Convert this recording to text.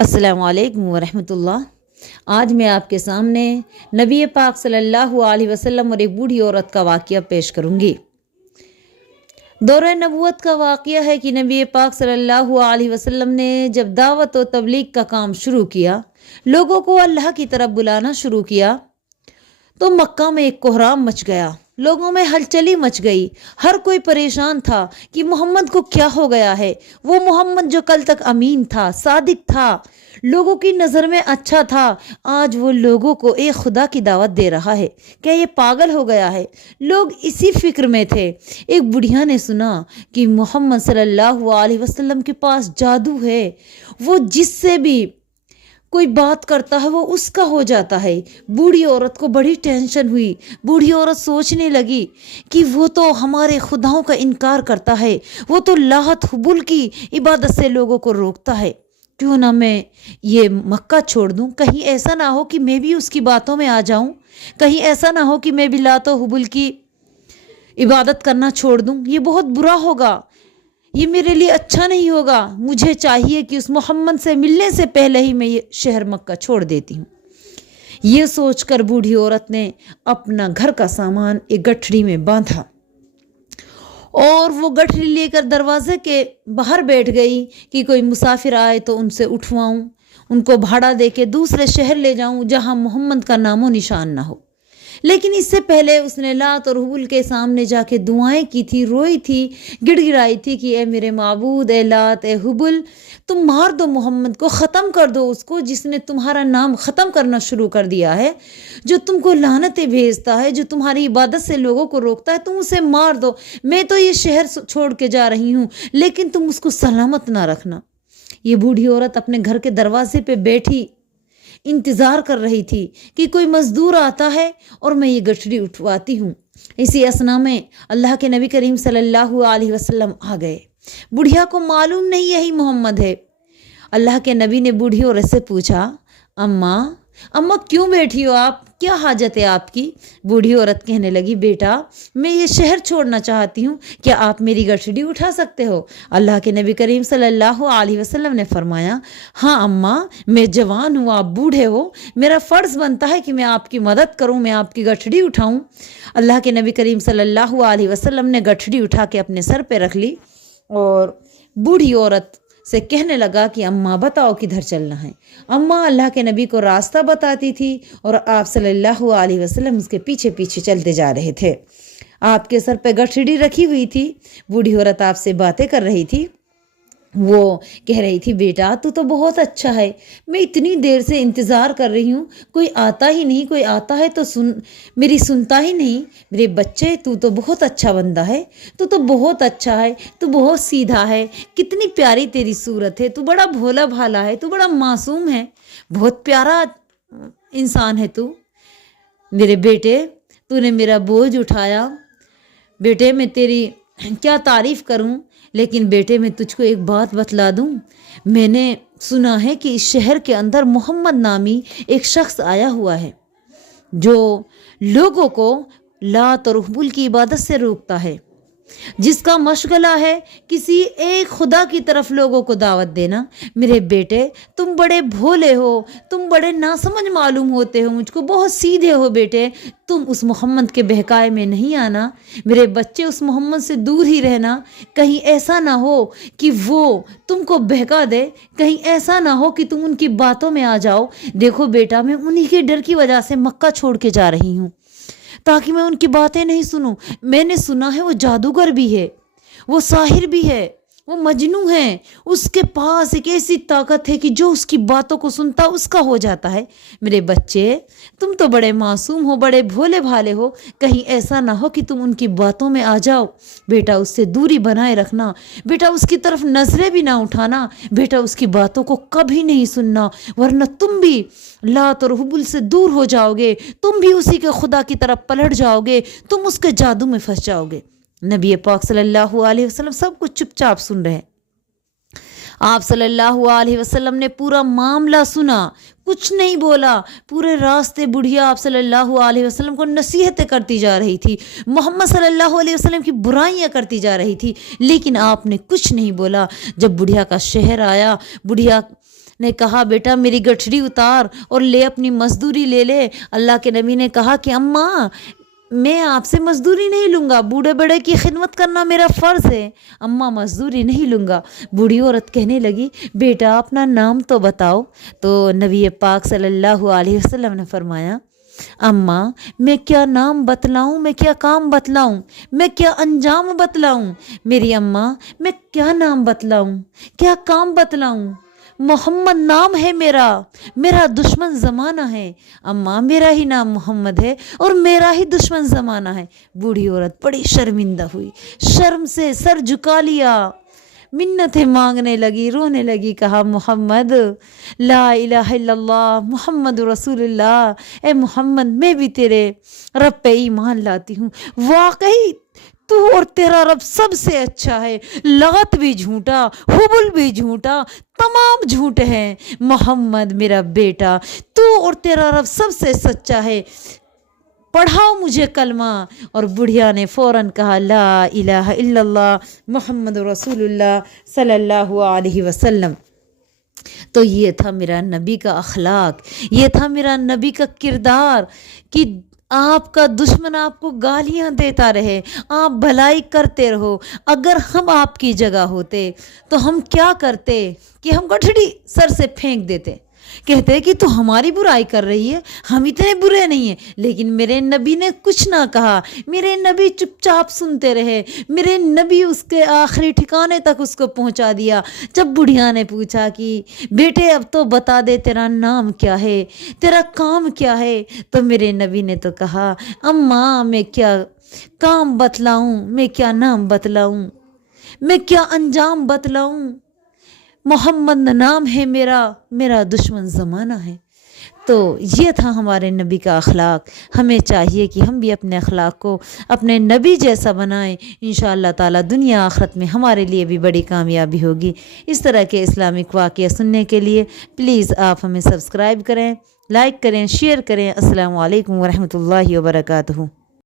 السلام علیکم ورحمۃ اللہ۔ آج میں آپ کے سامنے نبی پاک صلی اللہ علیہ وسلم اور ایک بوڑھی عورت کا واقعہ پیش کروں گی۔ دورہ نبوت کا واقعہ ہے کہ نبی پاک صلی اللہ علیہ وسلم نے جب دعوت و تبلیغ کا کام شروع کیا، لوگوں کو اللہ کی طرف بلانا شروع کیا، تو مکہ میں ایک کوہرام مچ گیا، لوگوں میں ہلچلی مچ گئی۔ ہر کوئی پریشان تھا کہ محمد کو کیا ہو گیا ہے۔ وہ محمد جو کل تک امین تھا، صادق تھا، لوگوں کی نظر میں اچھا تھا، آج وہ لوگوں کو ایک خدا کی دعوت دے رہا ہے، کیا یہ پاگل ہو گیا ہے؟ لوگ اسی فکر میں تھے۔ ایک بڑھیا نے سنا کہ محمد صلی اللہ علیہ وسلم کے پاس جادو ہے، وہ جس سے بھی کوئی بات کرتا ہے وہ اس کا ہو جاتا ہے۔ بوڑھی عورت کو بڑی ٹینشن ہوئی۔ بوڑھی عورت سوچنے لگی کہ وہ تو ہمارے خداؤں کا انکار کرتا ہے، وہ تو لاہت حبل کی عبادت سے لوگوں کو روکتا ہے، کیوں نہ میں یہ مکہ چھوڑ دوں؟ کہیں ایسا نہ ہو کہ میں بھی اس کی باتوں میں آ جاؤں، کہیں ایسا نہ ہو کہ میں بھی لات و حبل کی عبادت کرنا چھوڑ دوں۔ یہ بہت برا ہوگا، یہ میرے لیے اچھا نہیں ہوگا۔ مجھے چاہیے کہ اس محمد سے ملنے سے پہلے ہی میں یہ شہر مکہ چھوڑ دیتی ہوں۔ یہ سوچ کر بوڑھی عورت نے اپنا گھر کا سامان ایک گٹھڑی میں باندھا اور وہ گٹھڑی لے کر دروازے کے باہر بیٹھ گئی کہ کوئی مسافر آئے تو ان سے اٹھواؤں، ان کو بھاڑا دے کے دوسرے شہر لے جاؤں جہاں محمد کا نام و نشان نہ ہو۔ لیکن اس سے پہلے اس نے لات اور حبل کے سامنے جا کے دعائیں کی تھی، روئی تھی، گڑ گڑائی تھی کہ اے میرے معبود، اے لات، اے حبل، تم مار دو محمد کو، ختم کر دو اس کو جس نے تمہارا نام ختم کرنا شروع کر دیا ہے، جو تم کو لعنتیں بھیجتا ہے، جو تمہاری عبادت سے لوگوں کو روکتا ہے، تم اسے مار دو۔ میں تو یہ شہر چھوڑ کے جا رہی ہوں، لیکن تم اس کو سلامت نہ رکھنا۔ یہ بوڑھی عورت اپنے گھر کے دروازے پہ بیٹھی انتظار کر رہی تھی کہ کوئی مزدور آتا ہے اور میں یہ گٹھڑی اٹھواتی ہوں۔ اسی اثنا میں اللہ کے نبی کریم صلی اللہ علیہ وسلم آ گئے۔ بڑھیا کو معلوم نہیں یہی محمد ہے۔ اللہ کے نبی نے بوڑھی عورت سے پوچھا، اماں کیوں بیٹھی ہو آپ؟ کیا حاجت ہے آپ کی؟ بوڑھی عورت کہنے لگی، بیٹا میں یہ شہر چھوڑنا چاہتی ہوں، کیا آپ میری گٹھڑی اٹھا سکتے ہو؟ اللہ کے نبی کریم صلی اللہ علیہ وسلم نے فرمایا، ہاں اماں، میں جوان ہوں، آپ بوڑھے ہو، میرا فرض بنتا ہے کہ میں آپ کی مدد کروں، میں آپ کی گٹھڑی اٹھاؤں۔ اللہ کے نبی کریم صلی اللہ علیہ وسلم نے گٹھڑی اٹھا کے اپنے سر پہ رکھ لی اور بوڑھی عورت سے کہنے لگا کہ اماں بتاؤ کدھر چلنا ہے۔ اماں اللہ کے نبی کو راستہ بتاتی تھی اور آپ صلی اللہ علیہ وسلم اس کے پیچھے پیچھے چلتے جا رہے تھے۔ آپ کے سر پہ گٹھڑی رکھی ہوئی تھی، بوڑھی عورت آپ سے باتیں کر رہی تھی۔ وہ کہہ رہی تھی، بیٹا تو بہت اچھا ہے، میں اتنی دیر سے انتظار کر رہی ہوں، کوئی آتا ہی نہیں، کوئی آتا ہے تو میری سنتا ہی نہیں۔ میرے بچے تو بہت اچھا بندہ ہے، تو بہت اچھا ہے، تو بہت سیدھا ہے، کتنی پیاری تیری صورت ہے، تو بڑا بھولا بھالا ہے، تو بڑا معصوم ہے، بہت پیارا انسان ہے تو۔ میرے بیٹے تو نے میرا بوجھ اٹھایا، بیٹے میں تیری کیا تعریف کروں، لیکن بیٹے میں تجھ کو ایک بات بتلا دوں، میں نے سنا ہے کہ اس شہر کے اندر محمد نامی ایک شخص آیا ہوا ہے جو لوگوں کو لات اور حبل کی عبادت سے روکتا ہے، جس کا مشغلہ ہے کسی ایک خدا کی طرف لوگوں کو دعوت دینا۔ میرے بیٹے تم بڑے بھولے ہو، تم بڑے ناسمجھ معلوم ہوتے ہو، مجھ کو بہت سیدھے ہو بیٹے، تم اس محمد کے بہکائے میں نہیں آنا۔ میرے بچے اس محمد سے دور ہی رہنا، کہیں ایسا نہ ہو کہ وہ تم کو بہکا دے، کہیں ایسا نہ ہو کہ تم ان کی باتوں میں آ جاؤ۔ دیکھو بیٹا میں انہی کے ڈر کی وجہ سے مکہ چھوڑ کے جا رہی ہوں تاکہ میں ان کی باتیں نہیں سنوں۔ میں نے سنا ہے وہ جادوگر بھی ہے، وہ ساحر بھی ہے، وہ مجنوں ہے، اس کے پاس ایک ایسی طاقت ہے کہ جو اس کی باتوں کو سنتا اس کا ہو جاتا ہے۔ میرے بچے تم تو بڑے معصوم ہو، بڑے بھولے بھالے ہو، کہیں ایسا نہ ہو کہ تم ان کی باتوں میں آ جاؤ۔ بیٹا اس سے دوری بنائے رکھنا، بیٹا اس کی طرف نظریں بھی نہ اٹھانا، بیٹا اس کی باتوں کو کبھی نہیں سننا، ورنہ تم بھی لات اور حبل سے دور ہو جاؤ گے، تم بھی اسی کے خدا کی طرف پلٹ جاؤ گے، تم اس کے جادو میں پھنس جاؤ گے۔ نبی پاک صلی اللہ علیہ وسلم سب کچھ چپ چاپ سن رہے ہیں۔ آپ صلی اللہ علیہ وسلم نے پورا معاملہ سنا، کچھ نہیں بولا۔ پورے راستے بڑھیا آپ صلی اللہ علیہ وسلم کو نصیحتیں کرتی جا رہی تھی، محمد صلی اللہ علیہ وسلم کی برائیاں کرتی جا رہی تھی، لیکن آپ نے کچھ نہیں بولا۔ جب بڑھیا کا شہر آیا، بڑھیا نے کہا بیٹا میری گٹھڑی اتار اور لے اپنی مزدوری لے لے۔ اللہ کے نبی نے کہا کہ اماں میں آپ سے مزدوری نہیں لوں گا، بوڑھے بڑے کی خدمت کرنا میرا فرض ہے، اماں مزدوری نہیں لوں گا۔ بوڑھی عورت کہنے لگی بیٹا اپنا نام تو بتاؤ۔ تو نبی پاک صلی اللہ علیہ وسلم نے فرمایا اماں میں کیا نام بتلاؤں، میں کیا کام بتلاؤں، میں کیا انجام بتلاؤں، میری اماں میں کیا نام بتلاؤں، کیا کام بتلاؤں، محمد نام ہے میرا دشمن زمانہ ہے، اماں میرا ہی نام محمد ہے اور میرا ہی دشمن زمانہ ہے۔ بوڑھی عورت بڑی شرمندہ ہوئی، شرم سے سر جھکا لیا، منتیں مانگنے لگی، رونے لگی، کہا محمد لا الہ الا اللہ محمد رسول اللہ، اے محمد میں بھی تیرے رب پہ ایمان لاتی ہوں، واقعی تو اور تیرا رب سب سے اچھا ہے، لات بھی جھوٹا، حبل بھی جھوٹا، تمام جھوٹ ہیں، محمد میرا بیٹا تو اور تیرا رب سب سے سچا ہے، پڑھاؤ مجھے کلمہ۔ اور بڑھیا نے فوراً کہا لا الہ الا اللہ محمد رسول اللہ صلی اللہ علیہ وسلم۔ تو یہ تھا میرا نبی کا اخلاق، یہ تھا میرا نبی کا کردار کہ آپ کا دشمن آپ کو گالیاں دیتا رہے، آپ بھلائی کرتے رہو۔ اگر ہم آپ کی جگہ ہوتے تو ہم کیا کرتے کہ ہم گٹھڑی سر سے پھینک دیتے، کہتے کہ تو ہماری برائی کر رہی ہے، ہم اتنے برے نہیں ہیں، لیکن میرے نبی نے کچھ نہ کہا، میرے نبی چپ چاپ سنتے رہے، میرے نبی اس کے آخری ٹھکانے تک اس کو پہنچا دیا۔ جب بڑھیا نے پوچھا کہ بیٹے اب تو بتا دے تیرا نام کیا ہے، تیرا کام کیا ہے، تو میرے نبی نے تو کہا اماں میں کیا کام بتلاؤں، میں کیا نام بتلاؤں، میں کیا انجام بتلاؤں، محمد نام ہے میرا دشمن زمانہ ہے۔ تو یہ تھا ہمارے نبی کا اخلاق۔ ہمیں چاہیے کہ ہم بھی اپنے اخلاق کو اپنے نبی جیسا بنائیں، انشاءاللہ تعالی دنیا آخرت میں ہمارے لیے بھی بڑی کامیابی ہوگی۔ اس طرح کے اسلامک واقعہ سننے کے لیے پلیز آپ ہمیں سبسکرائب کریں، لائک کریں، شیئر کریں۔ السلام علیکم ورحمۃ اللہ وبرکاتہ۔